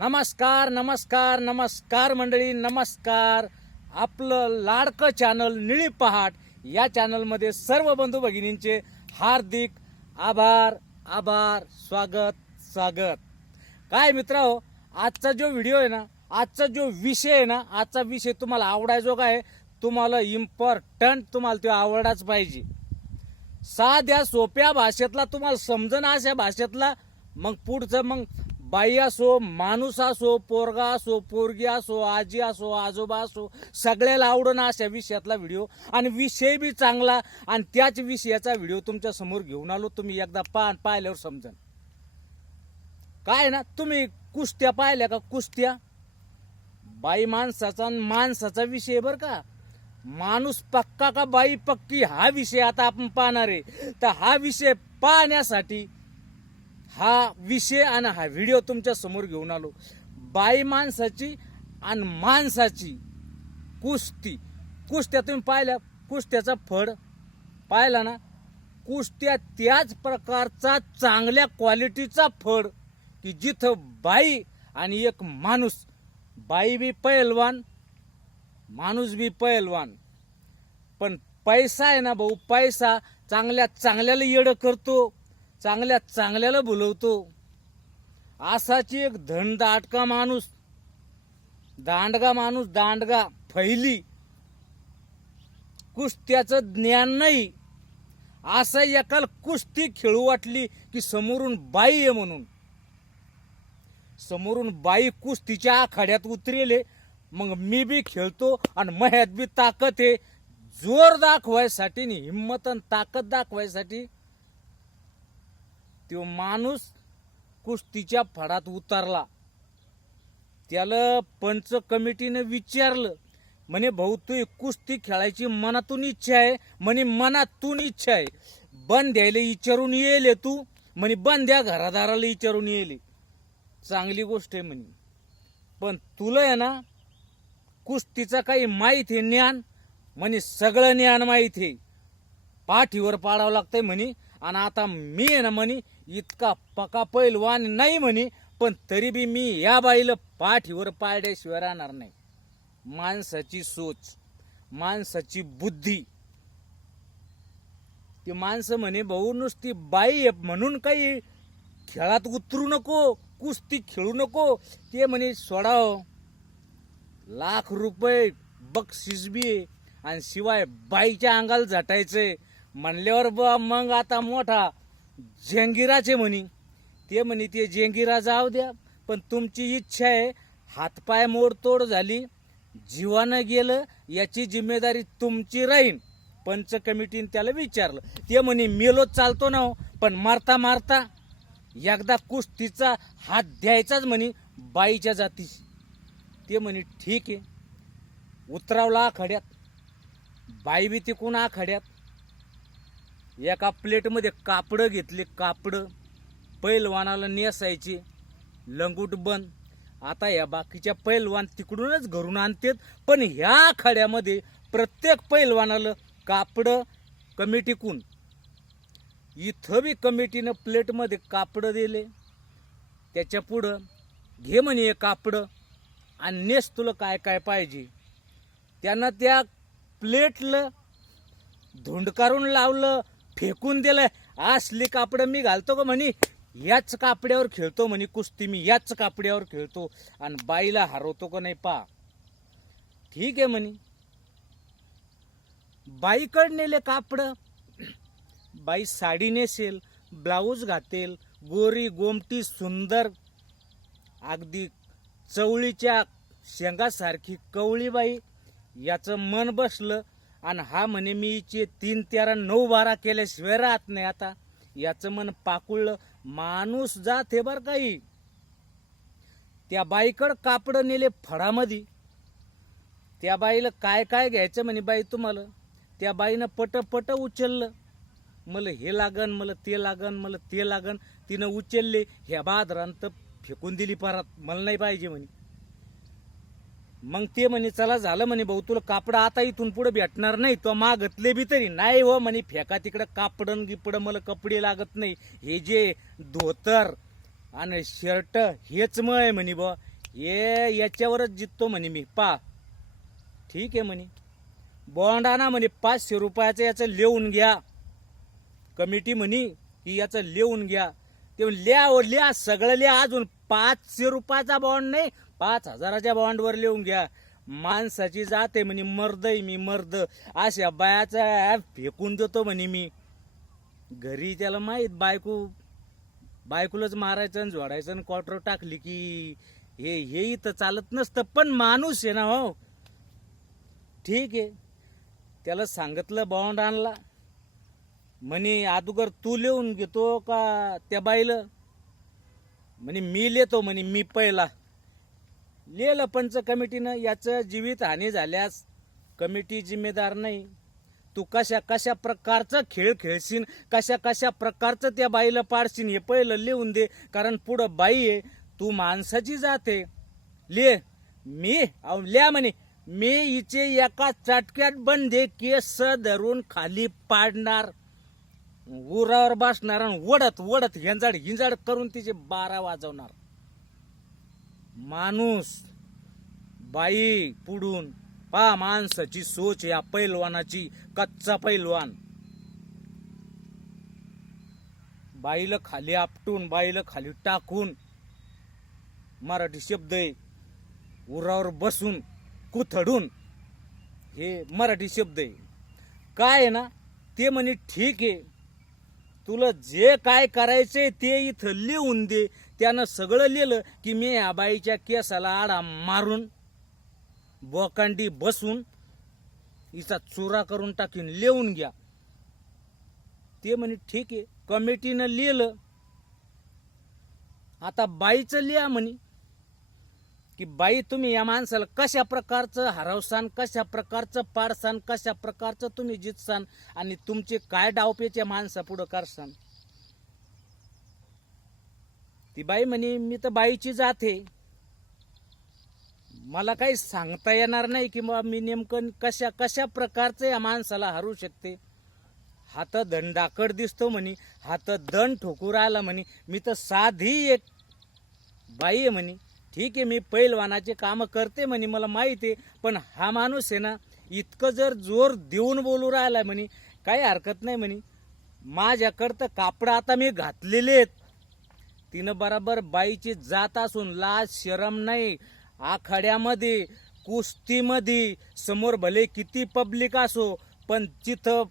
नमस्कार नमस्कार नमस्कार मंडळी नमस्कार. आपलं लाडकं चॅनल निळी पहाट या चॅनलमध्ये सर्व बंधू भगिनींचे हार्दिक आभार आभार स्वागत स्वागत. काय मित्र हो आजचा जो व्हिडिओ आहे ना आजचा जो विषय आहे ना आजचा विषय तुम्हाला आवडायचो काय? तुम्हाला इम्पॉर्टंट तुम्हाला तो आवडाच पाहिजे. साध्या सोप्या भाषेतला तुम्हाला समजन अशा भाषेतला मग पुढचं मग बाई असो माणूस असो पोरगा असो पोरगी असो आजी असो आजोबा असो सगळ्याला आवडणं अशा विषयातला व्हिडिओ. आणि विषय बी चांगला आणि त्याच विषयाचा व्हिडिओ तुमच्यासमोर घेऊन आलो तुम्ही एकदा पान पाहिल्यावर समजा काय ना तुम्ही कुस्त्या पाहिल्या का कुस्त्या? बाई माणसाचा आणि माणसाचा विषय बर का. माणूस पक्का का बाई पक्की? हा विषय आता आपण पाहणार आहे. तर हा विषय पाहण्यासाठी हा विषय आणि हा व्हिडिओ तुमच्यासमोर घेऊन आलो. बाई माणसाची आणि माणसाची कुस्ती. कुस्त्या तुम्ही पाहिल्या कुस्त्याचा फड पाहिला ना कुस्त्या त्याच प्रकारचा चांगल्या क्वालिटीचा फड की जिथं बाई आणि एक माणूस. बाई बी पैलवान माणूस बी पैलवान. पण पैसा आहे ना भाऊ पैसा चांगल्या चांगल्याला येडं करतो. चांगल्या चांगल्याला बोलवतो. आसाची एक धनदाटका माणूस दांडगा माणूस दांडगा फैली. कुस्त्याचं ज्ञान नाही. असं एकाला कुस्ती खेळू वाटली की समोरून बाई आहे म्हणून. समोरून बाई कुस्तीच्या आखाड्यात उतरेले मग मी बी खेळतो आणि मह्यात बी ताकद आहे. जोर दाखवायसाठी आणि हिंमत आणि ताकद दाखवायसाठी तो माणूस कुस्तीच्या फडात उतरला. त्याला पंच कमिटीनं विचारलं म्हणे भाऊ तू कुस्ती खेळायची मनातून इच्छा आहे म्हणे मनातून इच्छा आहे. बंद द्यायला विचारून येले तू म्हणे बंद द्या घरादाराला विचारून येले. चांगली गोष्ट आहे म्हणे. पण तुला आहे ना कुस्तीचं काही माहीत आहे ज्ञान? म्हणे सगळं ज्ञान माहीत आहे. पाठीवर पाडावं लागतंय म्हणे. आणि आता मी आहे ना म्हणे इतका पका पैलवान नाही म्हणे पण तरी बी मी या बाईला पाठीवर पाडल्याशिवाय राहणार नाही. माणसाची सोच माणसाची बुद्धी. ती माणसं म्हणे भाऊ नुसती बाई आहे म्हणून काही खेळात उतरू नको कुस्ती खेळू नको. ते म्हणे सोडाव. लाख रुपये बक्षीस बी आहे आणि शिवाय बाईच्या अंगाला झटायचंय. म्हणल्यावर ब मग आता मोठा जेंगिराचे म्हणी. ते म्हणे ते जेंगिरा जाऊ द्या पण तुमची इच्छा आहे हातपाय मोडतोड झाली जीवानं गेलं याची जिम्मेदारी तुमची राहीन. पंच कमिटीने त्याला विचारलं. ते म्हणे मेलो चालतो ना हो, पण मारता मारता एकदा कुस्तीचा हात द्यायचाच म्हणे बाईच्या जातीशी. ते म्हणे ठीक आहे उतरावला आखाड्यात बाई बी तिकून आखाड्यात एका प्लेटमध्ये कापडं घेतले कापडं. पैलवानाला नेसायचे. लंगूट बंद. आता या बाकीच्या पैलवान तिकडूनच घरून आणतात. पण ह्या आखाड्यामध्ये प्रत्येक पैलवानाला कापडं कमिटीकून इथं बी कमिटीनं प्लेटमध्ये कापडं दिले. त्याच्या पुढं घे म्हणे कापडं आणि नेस तुला काय काय पाहिजे. त्यानं त्या प्लेटलं धुंडकारून लावलं फेकून दिलं असली कापडं मी घालतो का म्हणे. याच कापड्यावर खेळतो म्हणे कुस्ती मी. याच कापड्यावर खेळतो. आणि बाईला हरवतो का नाही पा. ठीक आहे म्हणे. बाईकड नेले कापडं. बाई साडी नेसेल ब्लाऊज घातेल गोरी गोमटी सुंदर अगदी चवळीच्या शेंगासारखी कवळी बाई. याचं मन बसलं. आणि हा म्हणे मी चे तीन तेरा नऊ बारा केल्याशिवाय राहत नाही. आता याचं मन पाकुळलं माणूस जात हे बर काही त्या बाईकड कापड नेले फडामध्ये त्या बाईला काय काय घ्यायचं म्हणे बाई तुम्हाला? त्या बाईनं पट पट उचललं. मला हे लागन मला ते लागन मला ते लागन. तिनं उचलले ह्या बादरांत फेकून दिली परत. मला नाही पाहिजे म्हणे. मग ते म्हणे चला झालं म्हणे भाऊ तुला कापड आता इथून पुढे भेटणार नाही तो मागतले बी तरी. नाही हो म्हणे फेका तिकडं कापडन गिपड मला कपडे लागत नाही. हे जे धोतर आणि शर्ट हेच मय म्हणे बा हे याच्यावरच जिततो म्हणे मी. पा. ठीक आहे म्हणे. बॉन्ड म्हणे पाचशे रुपयाचं याचं लिहून घ्या. कमिटी म्हणी की याचं लिहून घ्या. ते लिहा लिहा सगळं लिहा अजून पाचशे रुपयाचा बॉन्ड नाही पाच हजाराच्या बॉन्डवर लिहून घ्या. माणसाची जाते म्हणे मर्द आहे मी मर्द. अशा बायाचा फेकून देतो म्हणे मी. घरी त्याला माहीत बायको बायकोलाच मारायचं आणि जोडायचं आणि क्वार्टर टाकली की हे हे इथं चालत नसतं. पण माणूस आहे ना हो. ठीक आहे. त्याला सांगितलं बॉन्ड आणला. म्हणे अगोदर तू लिहून घेतो का त्या बाईला? म्हणे मी लिहितो म्हणे मी पहिला. ले पंच कमिटीनं याचं जीवित हानी झाल्यास कमिटी जिम्मेदार नाही. तू कशा कशा प्रकारचा खेळ खेळशील कशा कशा प्रकारचं त्या बाईला पाडशील हे पहिलं लिहून दे कारण पुढं बाई आहे तू माणसाची जाते ले मी अहो, ल्या म्हणे मी हिचे एका चाटक्यात बंदे केस धरून खाली पाडणार. उरावर बसणार आणि ओढत ओढत हिंजाड हिंजाड करून तिचे बारा वाजवणार. माणूस बाई पुढून पा माणसाची सोच या पैलवानाची कच्चा पैलवान. बाईला खाली आपटून बाईला खाली टाकून मराठी शब्द आहे उरावर बसून कुथडून. हे मराठी शब्द आहे. काय आहे ना ते म्हणे ठीक आहे तुला जे काय करायचंय ते इथं लिहून दे. त्यानं सगळं लिहिलं की मी या बाईच्या केसाला आडा मारून बोकांडी बसून हिचा चुरा करून टाकीन लिहून घ्या. ते म्हणे ठीक आहे. कमिटीनं लिहिलं. आता बाईचं लिहा म्हणे. की बाई तुम्ही या माणसाला कशा प्रकारचं हरवसान कशा प्रकारचं पाडसान कशा प्रकारचं तुम्ही जितसान आणि तुमचे काय डावपेच्या माणसा पुढं करसान? ती बाई म्हणे मी तर बाईची जाते मला काही सांगता येणार नाही की बा मी नेमकं कशा कशा प्रकारचं या माणसाला हरू शकते? हात दंडाकड दिसतो म्हणे हात दंड ठोकू राहिला म्हणे मी तर साधी एक बाई आहे म्हणे. ठीक आहे मी पैलवानाचे कामं करते म्हणे मला माहिती आहे पण हा माणूस आहे ना इतकं जर जोर देऊन बोलू राहिला म्हणे काही हरकत नाही म्हणे. माझ्याकडं कापड आता मी घातलेले आहेत. तिनं बराबर बाईची जात असून लाज शरम नाही. आखाड्यामध्ये कुस्तीमध्ये समोर भले किती पब्लिक असो पण तिथं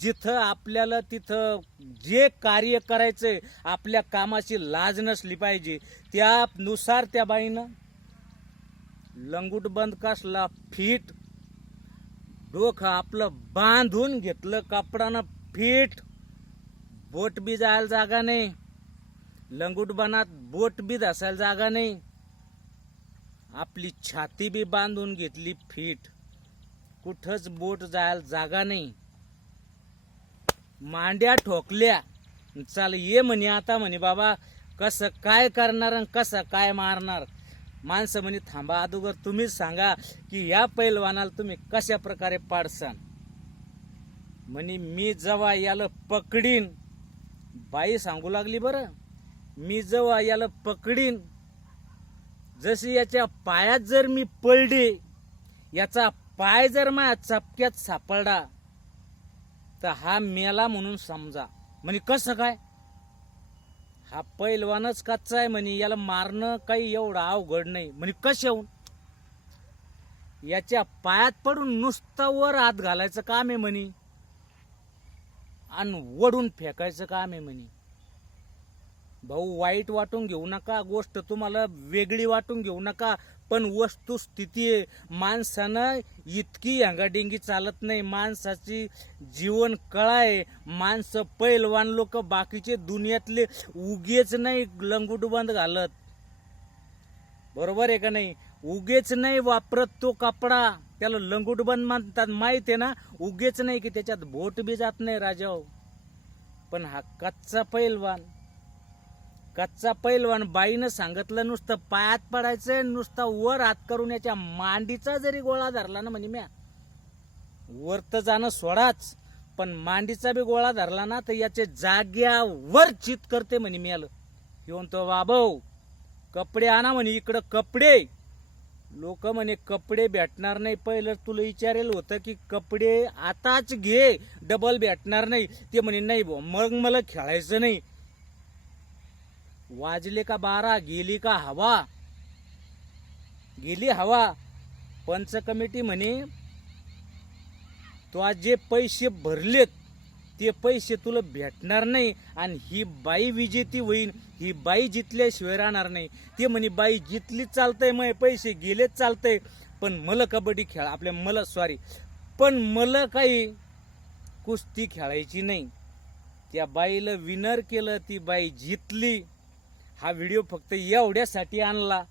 जिथं आपल्याला तिथं जे कार्य करायचंय आपल्या कामाची लाज नसली पाहिजे. त्यानुसार त्या बाईनं लंगूट बंद कसला फिट. डोकं आपलं बांधून घेतलं कपडानं फिट. बोट बी जायला जागा नाही. लंगूट बनात बोट बी धसायला जागा नाही. आपली छाती बी बांधून घेतली फिट. कुठंच बोट जायला जागा नाही. मांड्या ठोकल्या. चाल ये म्हणे आता म्हणे बाबा कसं काय करणार आणि कसं काय मारणार? माणसं म्हणे थांबा अगोदर तुम्हीच सांगा की या पैलवानाला तुम्ही कशा प्रकारे पाडसान? म्हणे मी जेव्हा याला पकडीन. बाई सांगू लागली बरं. मी जेव्हा याला पकडीन. जशी याच्या पायात जर मी पडली याचा पाय जर माझ्या चपक्यात सापडला तर हा मेला म्हणून समजा. म्हणे कसं काय? हा पैलवानच कच्चा आहे म्हणे याला मारणं काही एवढं अवघड नाही. म्हणे कशाहून याच्या पायात पडून नुसतं वर हात घालायचं काम आहे म्हणे. आणि वडून फेकायचं काम आहे म्हणे. भाऊ वाईट वाटून घेऊ नका गोष्ट तुम्हाला वेगळी वाटून घेऊ नका पण वस्तुस्थिती आहे माणसानं इतकी अंगाडिंगी चालत नाही. माणसाची जीवन कळा आहे माणसं पैलवान लोक बाकीचे दुनियातले उगेच नाही लंगुटबंद घालत. बरोबर आहे का नाही? उगेच नाही वापरत तो कपडा. त्याला लंगुटबंद म्हणतात. माहीत आहे ना? उगेच नाही की त्याच्यात बोट बी जात नाही राजाओ. पण हा कच्चा पैलवान. कच्चा पैलवान बाईनं सांगितलं नुसतं पायात पडायचं नुसतं वर हात करून याच्या मांडीचा जरी गोळा धरला ना म्हणे म्या वर तर जाणं सोडाच पण मांडीचा बी गोळा धरला ना तर याचे जाग्यावर चित करते म्हणे मी आलं. येऊन तो बाबव कपडे आणा म्हणे इकडं कपडे. लोक म्हणे कपडे भेटणार नाही. पहिलं तुला विचारेल होतं की कपडे आताच घे डबल भेटणार नाही. ते म्हणे नाही मग मला खेळायचं नाही. वाजले का बारा गेली का हवा? गेली हवा. पंच कमिटी म्हणे तो आज जे पैसे भरलेत ते पैसे तुला भेटणार नाही आणि ही बाई विजेती होईल ही बाई जितल्याशिवाय राहणार नाही. ते म्हणे बाई जितलीच चालतंय मग पैसे गेलेच चालतंय. पण मला कबड्डी खेळ आपल्या मला सॉरी पण मला काही कुस्ती खेळायची नाही. त्या बाईला विनर केलं ती बाई जितली हा व्हिडिओ फक्त एवढ्यासाठी आणला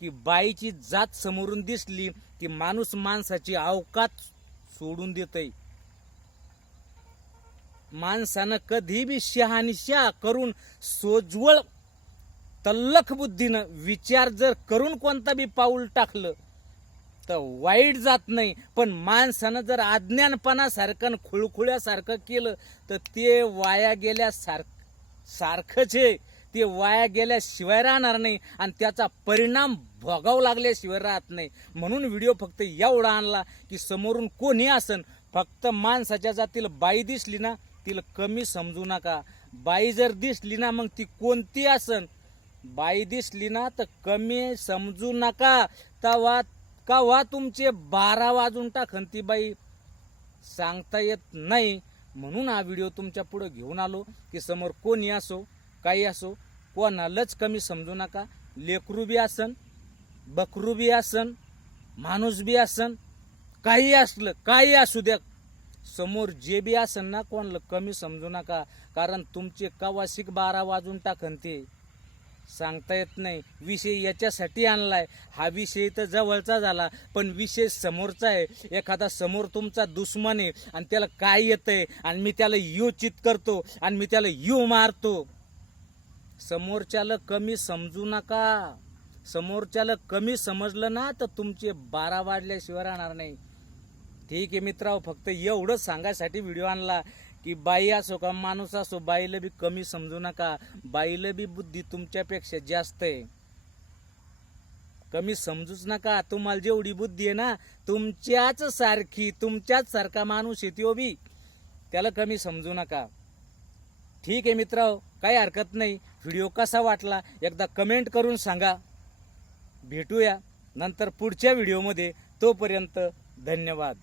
की बाईची जात समोरून दिसली की माणूस माणसाची अवकात सोडून देत माणसानं कधी बी शहानिशा करून सोज्वळ तल्लख बुद्धीनं विचार जर करून कोणता बी पाऊल टाकलं तर वाईट जात नाही. पण माणसानं जर अज्ञानपणासारखं खुळखुळ्यासारखं केलं तर ते वाया गेल्यासार सारखंच आहे. ते वाया गेल्याशिवाय राहणार नाही आणि त्याचा परिणाम भोगावं लागल्याशिवाय राहत नाही. म्हणून व्हिडिओ फक्त एवढा आणला की समोरून कोणी असन फक्त माणसाच्या जातील बाई दिसली ना तिला कमी समजू नका. बाई जर दिसली ना मग ती कोणती असन? बाई दिसली ना तर कमी समजू नका. तवा वा तुमचे बारा वाजून टाकन ती बाई? सांगता येत नाही. म्हणून हा व्हिडिओ तुमच्यापुढे घेऊन आलो की समोर कोणी असो काही असो कोणालाच कमी समजू नका. लेकरू बी असन बकरू बी आसन माणूस बी काही असलं काही असू द्या. समोर जे बी असन ना कोणाला कमी समजू नका. कारण तुमचे कवासिक बारा वाजून टाकन ते. सांगता येत नाही. विषय याच्यासाठी आणलाय. हा विषय तर जवळचा झाला पण विषय समोरचा आहे. एखादा समोर तुमचा दुश्मन आहे आणि त्याला काय येतंय आणि मी त्याला यू चित करतो आणि मी त्याला यू मारतो. समोरच्याला कमी समजू नका. समोरच्याला कमी समजलं ना तर तुमचे बारा वाढल्याशिवाय राहणार नाही. ठीक आहे मित्रांनो फक्त एवढंच सांगायसाठी व्हिडिओ आणला की बाई असो का माणूस असो बाईला बी कमी समजू नका. बाईला बी बुद्धी तुमच्यापेक्षा जास्त आहे. कमी समजूच नका. तुम्हाला जेवढी बुद्धी आहे ना तुमच्याच सारखी तुमच्याच सारखा माणूस आहे बी. त्याला कमी समजू नका. ठीक आहे मित्र काही हरकत नाही. व्हिडिओ कसा वाटला एकदा कमेंट करून सांगा. भेटूया नंतर पुढच्या व्हिडिओमध्ये. तोपर्यंत धन्यवाद.